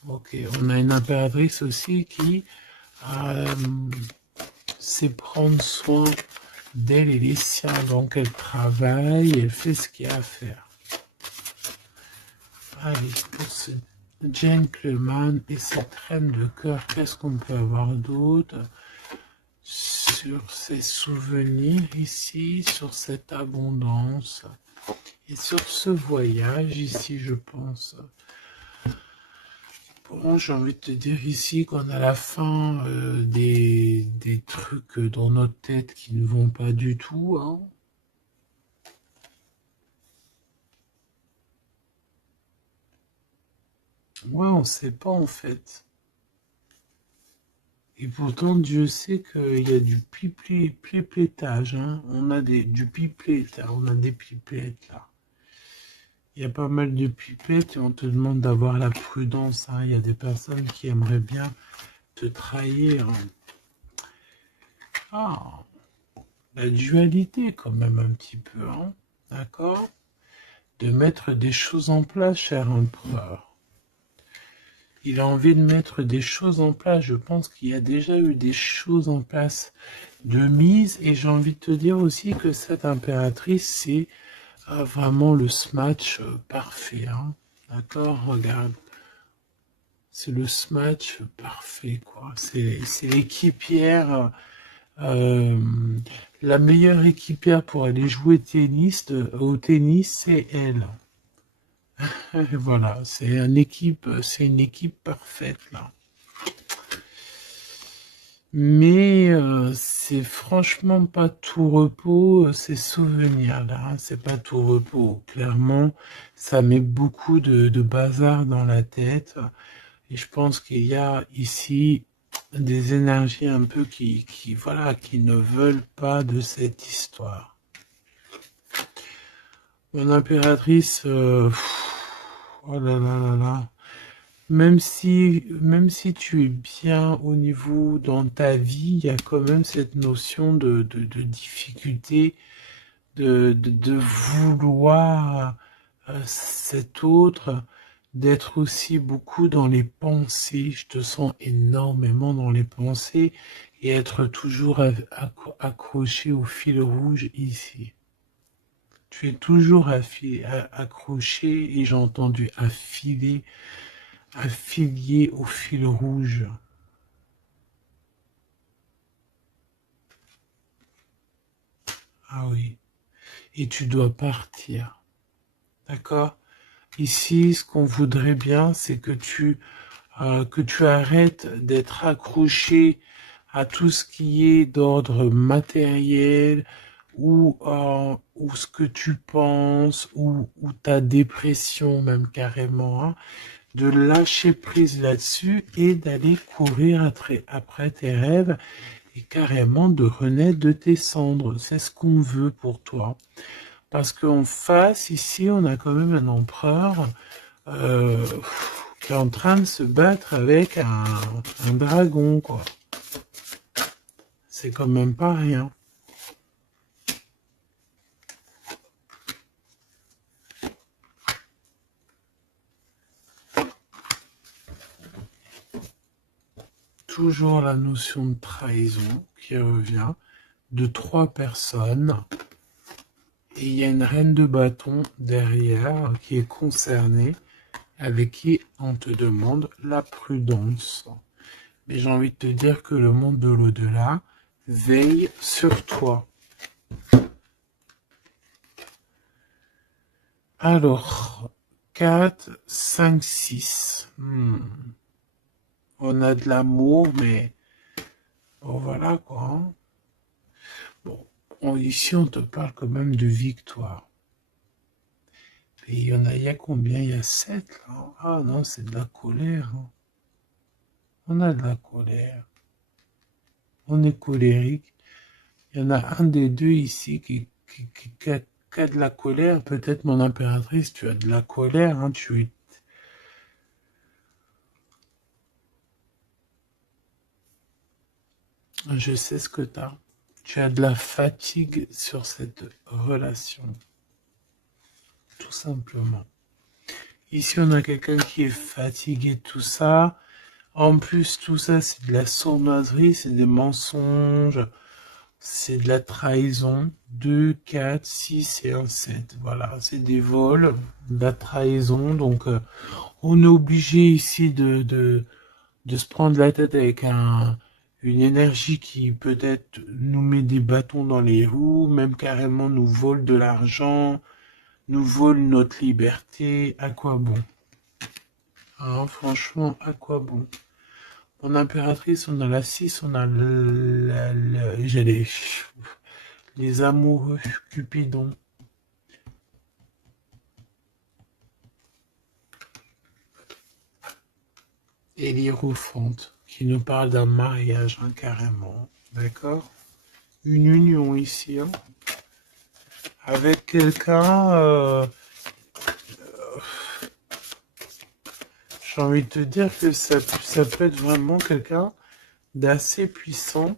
Ok, on a une impératrice aussi qui sait prendre soin d'elle et des siens. Donc elle travaille, elle fait ce qu'il y a à faire. Allez, pour ce gentleman et cette reine de cœur, qu'est-ce qu'on peut avoir d'autre sur ces souvenirs ici, sur cette abondance et sur ce voyage ici, je pense. Bon, j'ai envie de te dire ici qu'on a la fin des trucs dans notre tête qui ne vont pas du tout, hein. Ouais, on sait pas en fait. Et pourtant, Dieu sait qu'il y a du piplétage, hein. On a du pipelette, on a des pipelettes là. Il y a pas mal de pipettes et on te demande d'avoir la prudence, hein. Il y a des personnes qui aimeraient bien te trahir. Ah, la dualité quand même un petit peu, hein. D'accord? De mettre des choses en place, cher empereur. Il a envie de mettre des choses en place. Je pense qu'il y a déjà eu des choses en place de mise. Et j'ai envie de te dire aussi que cette impératrice, c'est vraiment le smash parfait. Hein. D'accord? Regarde. C'est le smash parfait, quoi. C'est l'équipière, la meilleure équipière pour aller jouer au tennis, c'est elle. Voilà, c'est une équipe parfaite là. Mais c'est franchement pas tout repos, ces souvenirs-là, hein, c'est pas tout repos. Clairement, ça met beaucoup de bazar dans la tête. Et je pense qu'il y a ici des énergies un peu voilà, qui ne veulent pas de cette histoire. Mon impératrice, oh là là là là. Même si tu es bien au niveau dans ta vie, il y a quand même cette notion de difficulté, de vouloir cet autre, d'être aussi beaucoup dans les pensées. Je te sens énormément dans les pensées et être toujours accroché au fil rouge ici. Tu es toujours accroché et j'ai entendu affilié au fil rouge. Ah oui. Et tu dois partir. D'accord? Ici, ce qu'on voudrait bien, c'est que tu arrêtes d'être accroché à tout ce qui est d'ordre matériel ou ce que tu penses, ou ta dépression même carrément, hein, de lâcher prise là-dessus et d'aller courir après tes rêves et carrément de renaître de tes cendres. C'est ce qu'on veut pour toi. Parce qu'en face, ici, on a quand même un empereur euh, qui est en train de se battre avec un dragon, quoi. C'est quand même pas rien. Toujours la notion de trahison qui revient de 3 personnes. Et il y a une reine de bâton derrière qui est concernée, avec qui on te demande la prudence. Mais j'ai envie de te dire que le monde de l'au-delà veille sur toi. Alors, 4, 5, 6. On a de l'amour, mais bon, voilà quoi. Hein. Bon, ici, on te parle quand même de victoire. Et il y a combien? Il y a 7 là. Ah non, c'est de la colère. Hein. On a de la colère. On est colérique. Il y en a un des deux ici qui a de la colère. Peut-être mon impératrice, tu as de la colère. Hein, je sais ce que tu as. Tu as de la fatigue sur cette relation. Tout simplement. Ici, on a quelqu'un qui est fatigué de tout ça. En plus, tout ça, c'est de la sournoiserie, c'est des mensonges, c'est de la trahison. 2, 4, 6 et un 7. Voilà, c'est des vols, de la trahison. Donc, on est obligé ici de se prendre la tête avec une énergie qui peut-être nous met des bâtons dans les roues, même carrément nous vole de l'argent, nous vole notre liberté. À quoi bon? Hein, franchement, à quoi bon? Mon impératrice, on a la 6, on a j'ai les amoureux, Cupidon. Et l'Hiérophante, qui nous parle d'un mariage, hein, carrément. D'accord? Une union ici, hein, avec quelqu'un, j'ai envie de te dire que ça peut être vraiment quelqu'un d'assez puissant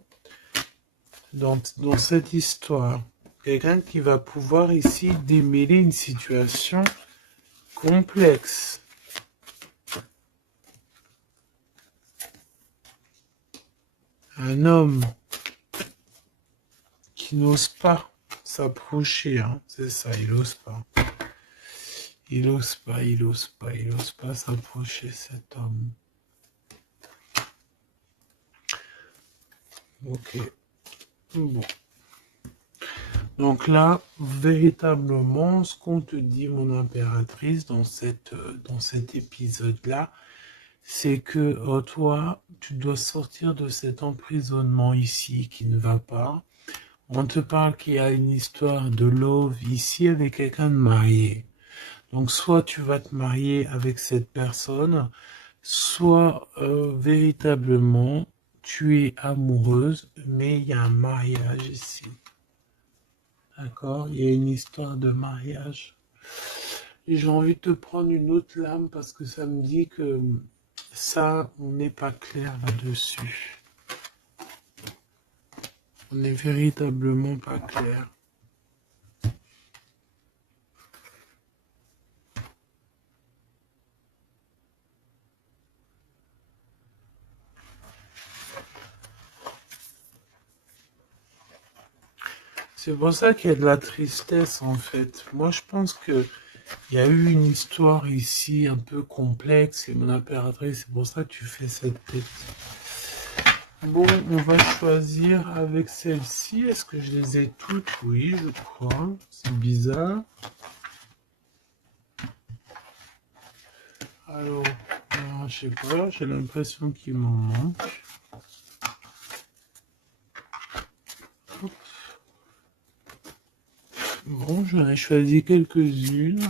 dans cette histoire. Quelqu'un qui va pouvoir ici démêler une situation complexe. Un homme qui n'ose pas s'approcher, hein, c'est ça, il n'ose pas. Il n'ose pas, il n'ose pas, il n'ose pas s'approcher, cet homme. Ok. Bon. Donc là, véritablement, ce qu'on te dit, mon impératrice, dans cet épisode-là, c'est que toi, tu dois sortir de cet emprisonnement ici qui ne va pas. On te parle qu'il y a une histoire de love ici avec quelqu'un de marié. Donc soit tu vas te marier avec cette personne, soit véritablement tu es amoureuse, mais il y a un mariage ici. D'accord? Il y a une histoire de mariage. Et j'ai envie de te prendre une autre lame parce que ça me dit que ça, on n'est pas clair là-dessus. On n'est véritablement pas clair. C'est pour ça qu'il y a de la tristesse en fait. Moi je pense que il y a eu une histoire ici un peu complexe et mon impératrice, c'est pour ça que tu fais cette tête. Bon, on va choisir avec celle-ci. Est-ce que je les ai toutes? Oui, je crois. C'est bizarre. Alors, je sais pas, j'ai l'impression qu'il m'en manque. Bon, j'en ai choisi quelques-unes.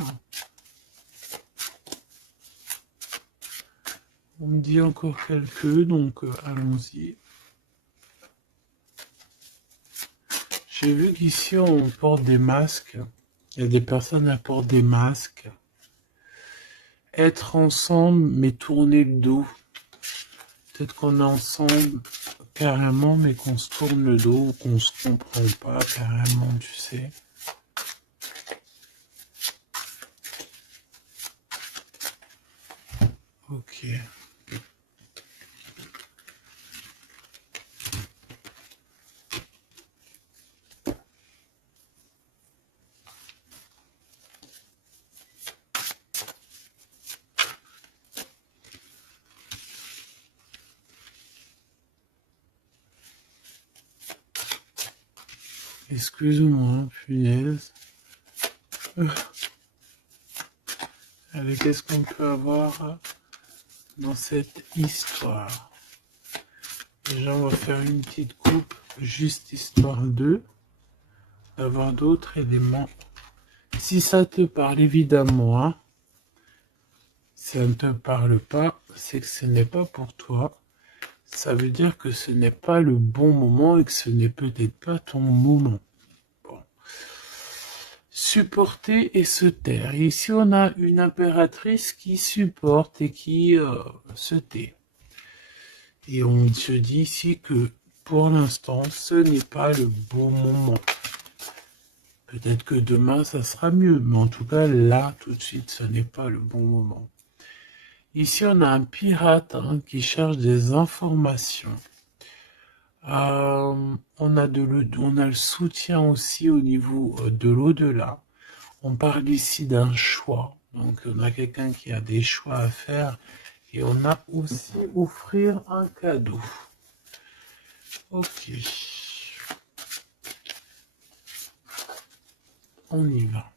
On me dit encore quelques, donc allons-y. J'ai vu qu'ici on porte des masques. Il y a des personnes qui portent des masques. Être ensemble mais tourner le dos. Peut-être qu'on est ensemble carrément mais qu'on se tourne le dos ou qu'on se comprend pas carrément, tu sais. Ok. Excuse-moi, punaise. Allez, qu'est-ce qu'on peut avoir dans cette histoire? Déjà, on va faire une petite coupe, juste histoire d'avoir d'autres éléments. Si ça te parle, évidemment, hein. Si ça ne te parle pas, c'est que ce n'est pas pour toi. Ça veut dire que ce n'est pas le bon moment et que ce n'est peut-être pas ton moment. Bon. Supporter et se taire. Ici, on a une impératrice qui supporte et qui se tait. Et on se dit ici que pour l'instant, ce n'est pas le bon moment. Peut-être que demain, ça sera mieux, mais en tout cas, là, tout de suite, ce n'est pas le bon moment. Ici, on a un pirate qui cherche des informations. On a le soutien aussi au niveau de l'au-delà. On parle ici d'un choix. Donc, on a quelqu'un qui a des choix à faire. Et on a aussi offrir un cadeau. Ok. On y va.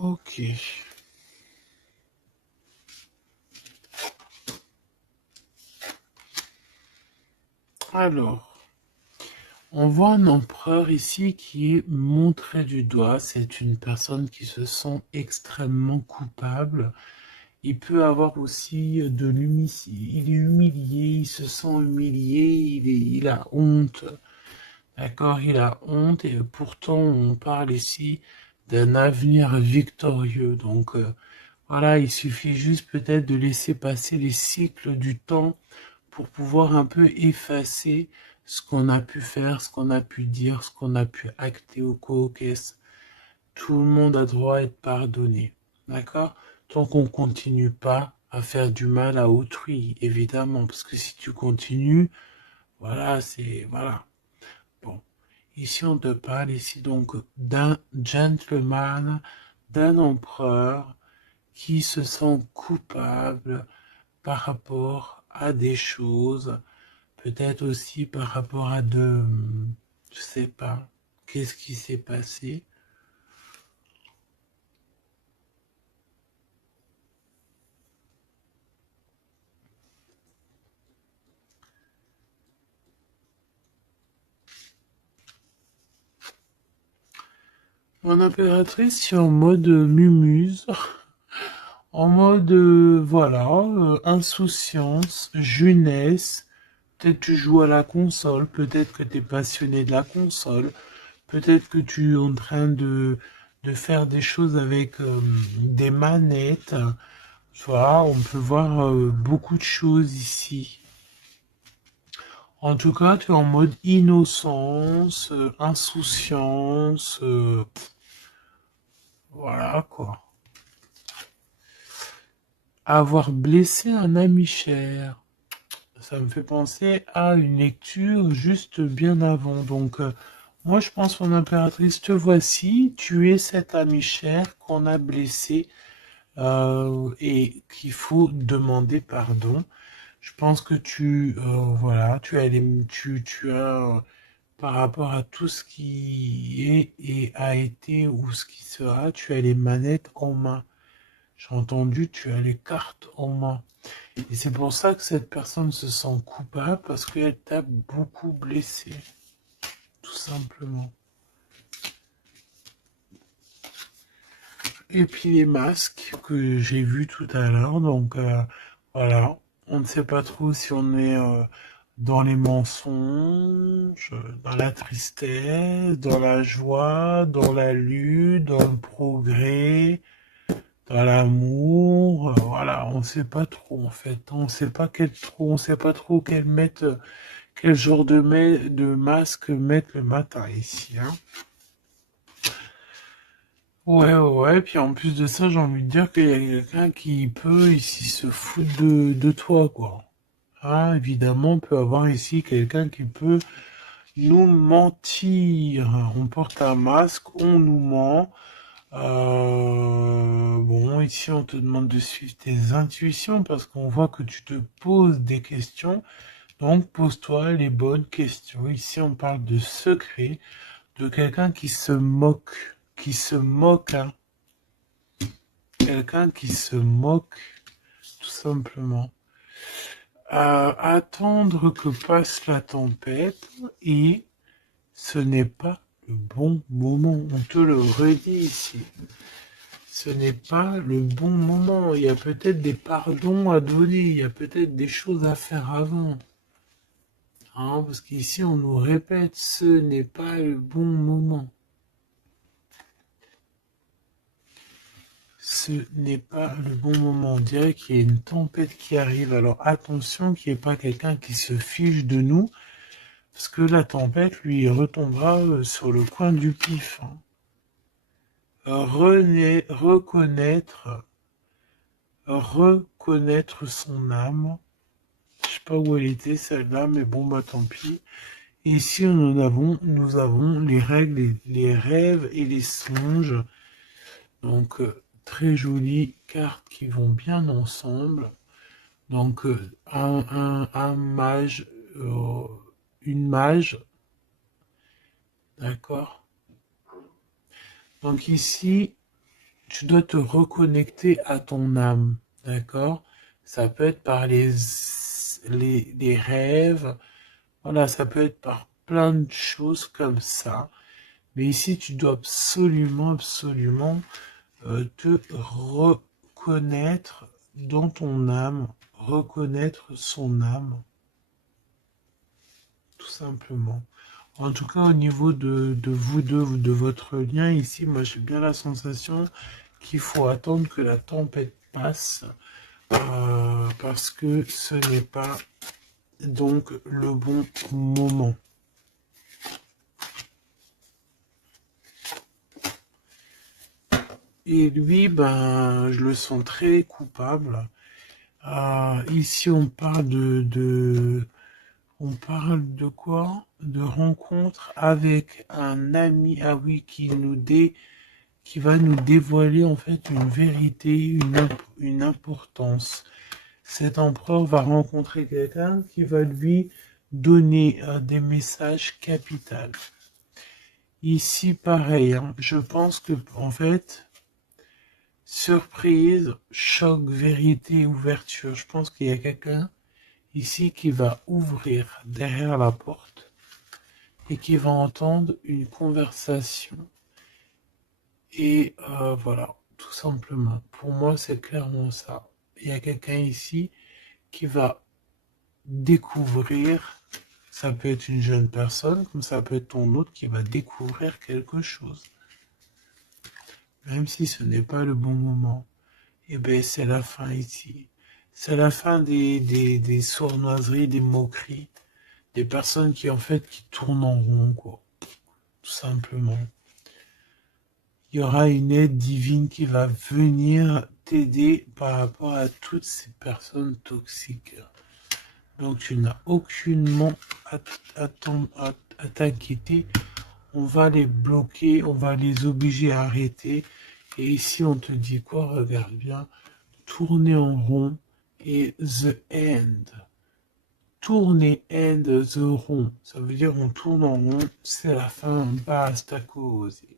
Ok. Alors, on voit un empereur ici qui est montré du doigt. C'est une personne qui se sent extrêmement coupable. Il peut avoir aussi de l'humilité. Il est humilié, il se sent humilié, il a honte. D'accord, il a honte et pourtant on parle ici d'un avenir victorieux. Donc voilà, il suffit juste peut-être de laisser passer les cycles du temps pour pouvoir un peu effacer ce qu'on a pu faire, ce qu'on a pu dire, ce qu'on a pu acter au caucus. Tout le monde a droit à être pardonné. D'accord? Tant qu'on continue pas à faire du mal à autrui, évidemment. Parce que si tu continues, voilà, voilà. Bon. Ici, on te parle ici donc d'un gentleman, d'un empereur qui se sent coupable par rapport à des choses, peut-être aussi par rapport à je sais pas, qu'est-ce qui s'est passé. Mon impératrice, c'est en mode mumuse, en mode, voilà, insouciance, jeunesse. Peut-être tu joues à la console, peut-être que tu es passionné de la console, peut-être que tu es en train de faire des choses avec des manettes. Tu vois, on peut voir beaucoup de choses ici. En tout cas, tu es en mode innocence, insouciance, voilà quoi. Avoir blessé un ami cher. Ça me fait penser à une lecture juste bien avant. Donc, moi, je pense, mon impératrice, te voici. Tu es cet ami cher qu'on a blessé. et qu'il faut demander pardon. Je pense que voilà, tu as, par rapport à tout ce qui est et a été ou ce qui sera, tu as les manettes en main. J'ai entendu, tu as les cartes en main. Et c'est pour ça que cette personne se sent coupable parce qu'elle t'a beaucoup blessé, tout simplement. Et puis les masques que j'ai vus tout à l'heure, donc voilà, on ne sait pas trop si on est dans les mensonges, dans la tristesse, dans la joie, dans la lutte, dans le progrès, dans l'amour, voilà, on ne sait pas trop en fait, on sait pas trop quel genre de masque mettre le matin ici, hein. Ouais, ouais, ouais, puis en plus de ça, j'ai envie de dire qu'il y a quelqu'un qui peut ici se foutre de toi, quoi. Ah, évidemment, on peut avoir ici quelqu'un qui peut nous mentir. On porte un masque, on nous ment. Bon, ici, on te demande de suivre tes intuitions parce qu'on voit que tu te poses des questions. Donc, pose-toi les bonnes questions. Ici, on parle de secret, de quelqu'un qui se moque, hein. Quelqu'un qui se moque, tout simplement. Attendre que passe la tempête et ce n'est pas le bon moment. On te le redit ici. Ce n'est pas le bon moment. Il y a peut-être des pardons à donner. Il y a peut-être des choses à faire avant. Hein, parce qu'ici, on nous répète, ce n'est pas le bon moment. Ce n'est pas le bon moment. On dirait qu'il y a une tempête qui arrive. Alors attention qu'il n'y ait pas quelqu'un qui se fiche de nous. Parce que la tempête, lui, retombera sur le coin du pif, hein. Reconnaître son âme. Je sais pas où elle était celle-là, mais bon bah tant pis. Et ici nous avons les règles, les rêves et les songes. Donc très jolies cartes qui vont bien ensemble. Donc un mage, une mage, d'accord. Donc ici, tu dois te reconnecter à ton âme, d'accord? Ça peut être par les rêves, voilà, ça peut être par plein de choses comme ça. Mais ici, tu dois absolument, absolument te reconnaître dans ton âme, reconnaître son âme, tout simplement. En tout cas, au niveau de vous deux, de votre lien ici, moi j'ai bien la sensation qu'il faut attendre que la tempête passe parce que ce n'est pas donc le bon moment. Et lui, ben, je le sens très coupable. Ici, on parle on parle de quoi? De rencontre avec un ami, ah oui, qui va nous dévoiler en fait une vérité, une importance. Cet empereur va rencontrer quelqu'un qui va lui donner des messages capitaux. Ici, pareil, hein, je pense que en fait, surprise, choc, vérité, ouverture. Je pense qu'il y a quelqu'un ici qui va ouvrir derrière la porte et qui va entendre une conversation. Et voilà, tout simplement. Pour moi, c'est clairement ça. Il y a quelqu'un ici qui va découvrir, ça peut être une jeune personne, comme ça peut être ton autre qui va découvrir quelque chose. Même si ce n'est pas le bon moment. Et bien, c'est la fin ici. C'est la fin des sournoiseries, des moqueries, des personnes qui, en fait, qui tournent en rond, quoi. Tout simplement. Il y aura une aide divine qui va venir t'aider par rapport à toutes ces personnes toxiques. Donc tu n'as aucunement à t'inquiéter. On va les bloquer, on va les obliger à arrêter Et ici, on te dit quoi? Regarde bien. Tourner en rond et the end. Tourner end the rond. Ça veut dire on tourne en rond, c'est la fin, basta cosy.